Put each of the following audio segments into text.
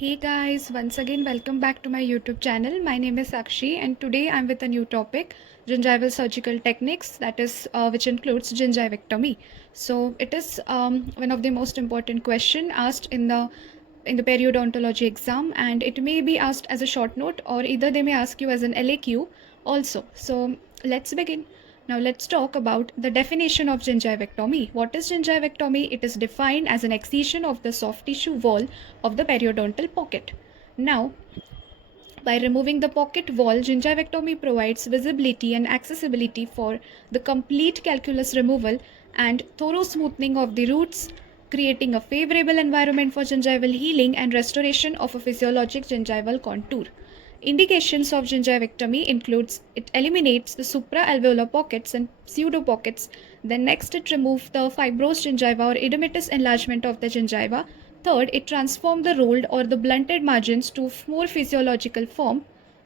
Hey guys, once again welcome back to my YouTube channel. My name is Sakshi and today I'm with a new topic, gingival surgical techniques, that is which includes gingivectomy. So it is one of the most important question asked in the periodontology exam, and it may be asked as a short note or either they may ask you as an LAQ also. So let's begin. Now let's talk about the definition of gingivectomy. What is gingivectomy? It is defined as an excision of the soft tissue wall of the periodontal pocket. Now, by removing the pocket wall, gingivectomy provides visibility and accessibility for the complete calculus removal and thorough smoothing of the roots, creating a favorable environment for gingival healing and restoration of a physiologic gingival contour. Indications of gingivectomy includes it eliminates the supraalveolar pockets and pseudo pockets. Then next it removes the fibrous gingiva or edematous enlargement of the gingiva. Third, it transforms the rolled or the blunted margins to more physiological form.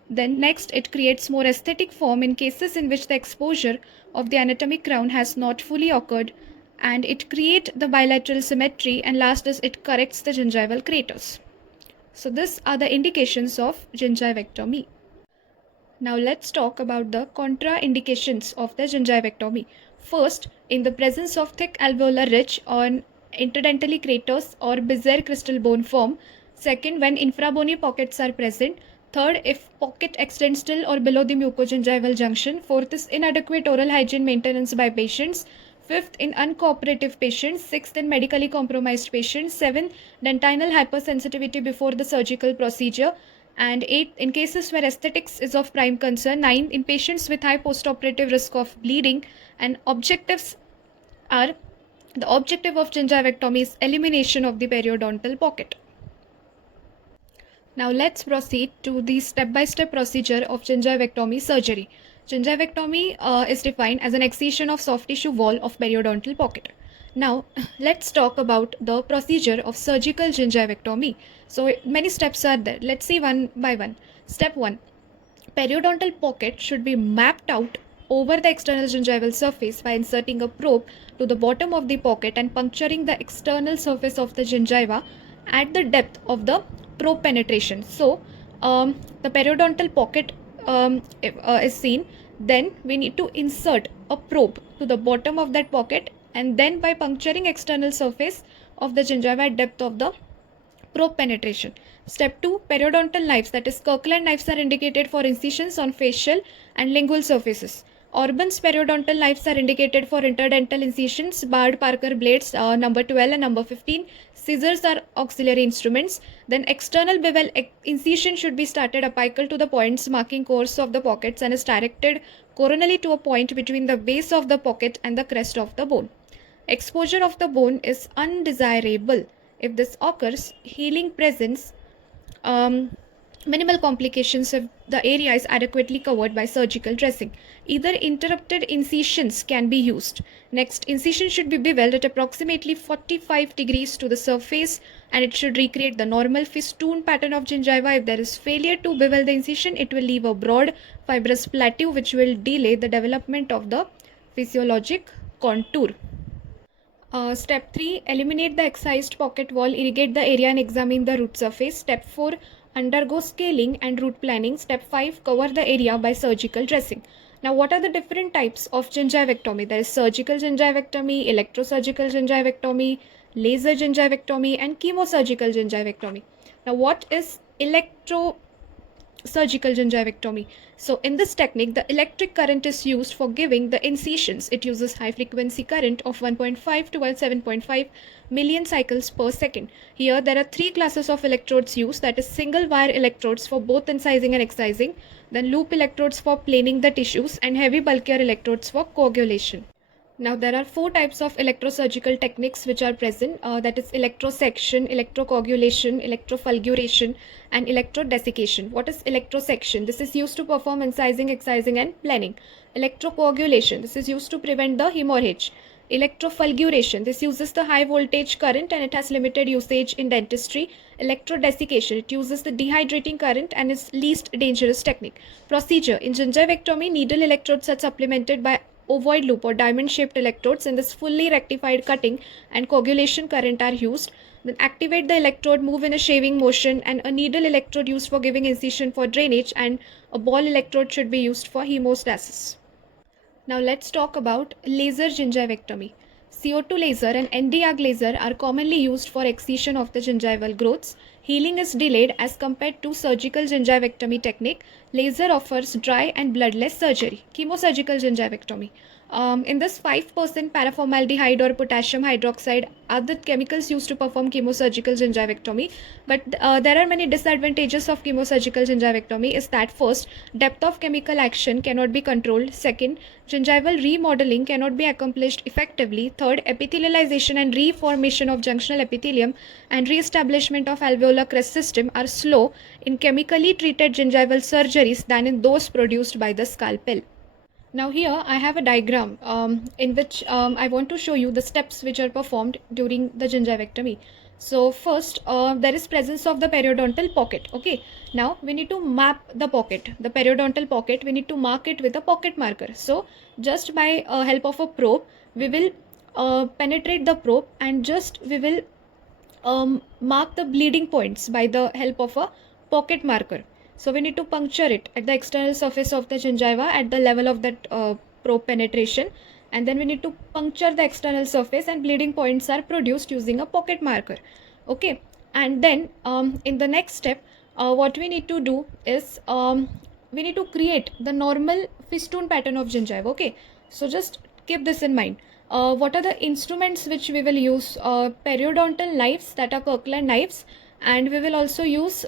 Then next, it creates more aesthetic form in cases in which the exposure of the anatomic crown has not fully occurred, and it creates the bilateral symmetry, and last is it corrects the gingival craters. So these are the indications of gingivectomy. Now let's talk about the contraindications of the gingivectomy. First, in the presence of thick alveolar ridge on interdentally craters or bizarre crystal bone form. Second, when infrabony pockets are present. Third, if pocket extends till or below the mucogingival junction. Fourth is inadequate oral hygiene maintenance by patients. Fifth, in uncooperative patients. Sixth, in medically compromised patients. Seventh, dentinal hypersensitivity before the surgical procedure. And 8, in cases where aesthetics is of prime concern. 9, in patients with high postoperative risk of bleeding. And objectives are, the objective of gingivectomy is elimination of the periodontal pocket. Now let's proceed to the step-by-step procedure of gingivectomy surgery. Gingivectomy is defined as an excision of soft tissue wall of periodontal pocket. Now let's talk about the procedure of surgical gingivectomy. So many steps are there. Let's see one by one. Step 1. Periodontal pocket should be mapped out over the external gingival surface by inserting a probe to the bottom of the pocket and puncturing the external surface of the gingiva at the depth of the probe penetration. So the periodontal pocket is seen. Then we need to insert a probe to the bottom of that pocket, and then by puncturing external surface of the gingiva at depth of the probe penetration. Step 2. Periodontal knives, that is Kirkland knives, are indicated for incisions on facial and lingual surfaces. Orban's periodontal knives are indicated for interdental incisions. Bard Parker blades number 12 and number 15. Scissors are auxiliary instruments. Then external bevel incision should be started apical to the points marking course of the pockets and is directed coronally to a point between the base of the pocket and the crest of the bone. Exposure of the bone is undesirable. If this occurs, healing presents minimal complications if the area is adequately covered by surgical dressing. Either interrupted incisions can be used. Next, incision should be beveled at approximately 45 degrees to the surface, and it should recreate the normal festoon pattern of gingiva. If there is failure to bevel the incision, it will leave a broad fibrous plateau which will delay the development of the physiologic contour. Step 3. Eliminate the excised pocket wall, irrigate the area and examine the root surface. Step 4. Undergo scaling and root planning. Step 5. Cover the area by surgical dressing. Now, what are the different types of gingivectomy? There is surgical gingivectomy, electrosurgical gingivectomy, laser gingivectomy, and chemosurgical gingivectomy. Now, what is surgical gingivectomy? So in this technique, the electric current is used for giving the incisions. It uses high frequency current of 1.5 to 7.5 million cycles per second. Here there are 3 classes of electrodes used, that is single wire electrodes for both incising and excising, then loop electrodes for planing the tissues, and heavy bulkier electrodes for coagulation. Now there are 4 types of electrosurgical techniques which are present, that is electrosection, electrocoagulation, electrofulguration, and electrodesiccation. What is electrosection? This is used to perform incising, excising, and planing. Electrocoagulation, this is used to prevent the hemorrhage. Electrofulguration, this uses the high voltage current and it has limited usage in dentistry. Electrodesiccation, it uses the dehydrating current and is least dangerous technique. Procedure: in gingivectomy, needle electrodes are supplemented by ovoid loop or diamond shaped electrodes. In this fully rectified cutting and coagulation current are used. Then activate the electrode, move in a shaving motion, and a needle electrode used for giving incision for drainage, and a ball electrode should be used for hemostasis. Now let's talk about laser gingivectomy. CO2 laser and Nd:YAG laser are commonly used for excision of the gingival growths. Healing is delayed as compared to surgical gingivectomy technique. Laser offers dry and bloodless surgery. Chemosurgical gingivectomy. In this, 5% paraformaldehyde or potassium hydroxide are the chemicals used to perform chemosurgical gingivectomy. But there are many disadvantages of chemosurgical gingivectomy. Is that first, depth of chemical action cannot be controlled. Second, gingival remodeling cannot be accomplished effectively. Third, epithelialization and reformation of junctional epithelium and re-establishment of alveolar crest system are slow in chemically treated gingival surgeries than in those produced by the scalpel. Now here I have a diagram in which I want to show you the steps which are performed during the gingivectomy. So first there is presence of the periodontal pocket. Okay, now we need to map the pocket, the periodontal pocket. We need to mark it with a pocket marker. So just by help of a probe, we will penetrate the probe and just we will mark the bleeding points by the help of a pocket marker. So we need to puncture it at the external surface of the gingiva at the level of that probe penetration, and then we need to puncture the external surface, and bleeding points are produced using a pocket marker. Okay, and then in the next step, what we need to do is we need to create the normal festoon pattern of gingiva. Okay, so just keep this in mind. What are the instruments which we will use? Periodontal knives, that are Kirkland knives, and we will also use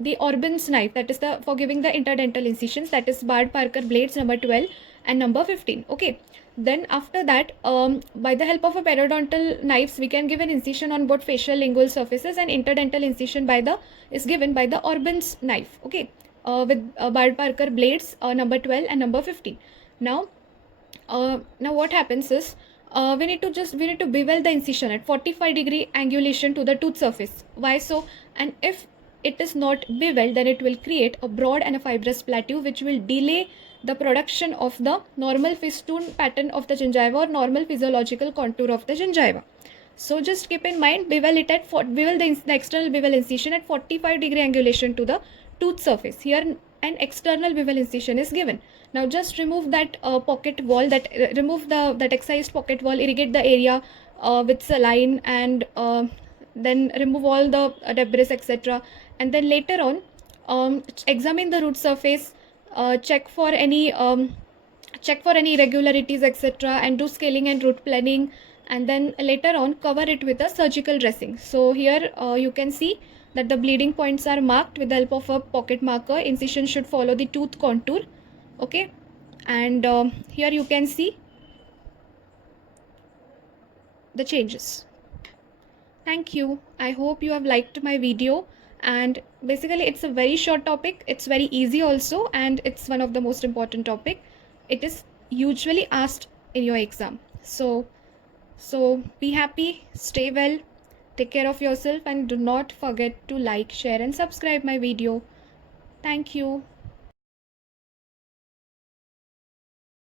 the Orban's knife, that is the for giving the interdental incisions, that is Bard Parker blades number 12 and number 15. Okay, then after that by the help of a periodontal knives we can give an incision on both facial lingual surfaces, and interdental incision by the is given by the Orban's knife. Okay, with Bard Parker blades number 12 and number 15. Now what happens is we need to bevel the incision at 45-degree angulation to the tooth surface. Why so? And if it is not beveled, then it will create a broad and a fibrous plateau which will delay the production of the normal festoon pattern of the gingiva or normal physiological contour of the gingiva. So just keep in mind, bevel the external bevel incision at 45-degree angulation to the tooth surface. Here an external bevel incision is given. Now just remove that pocket wall, remove that excised pocket wall, irrigate the area with saline, and then remove all the debris, etc. And then later on examine the root surface, check for any irregularities, etc., and do scaling and root planing, and then later on cover it with a surgical dressing. So here you can see that the bleeding points are marked with the help of a pocket marker. Incision should follow the tooth contour. Okay, and here you can see the changes. Thank you. I hope you have liked my video, and basically it's a very short topic. It's very easy also, and it's one of the most important topic. It is usually asked in your exam. So be happy, stay well, take care of yourself, and do not forget to like, share and subscribe my video. Thank you.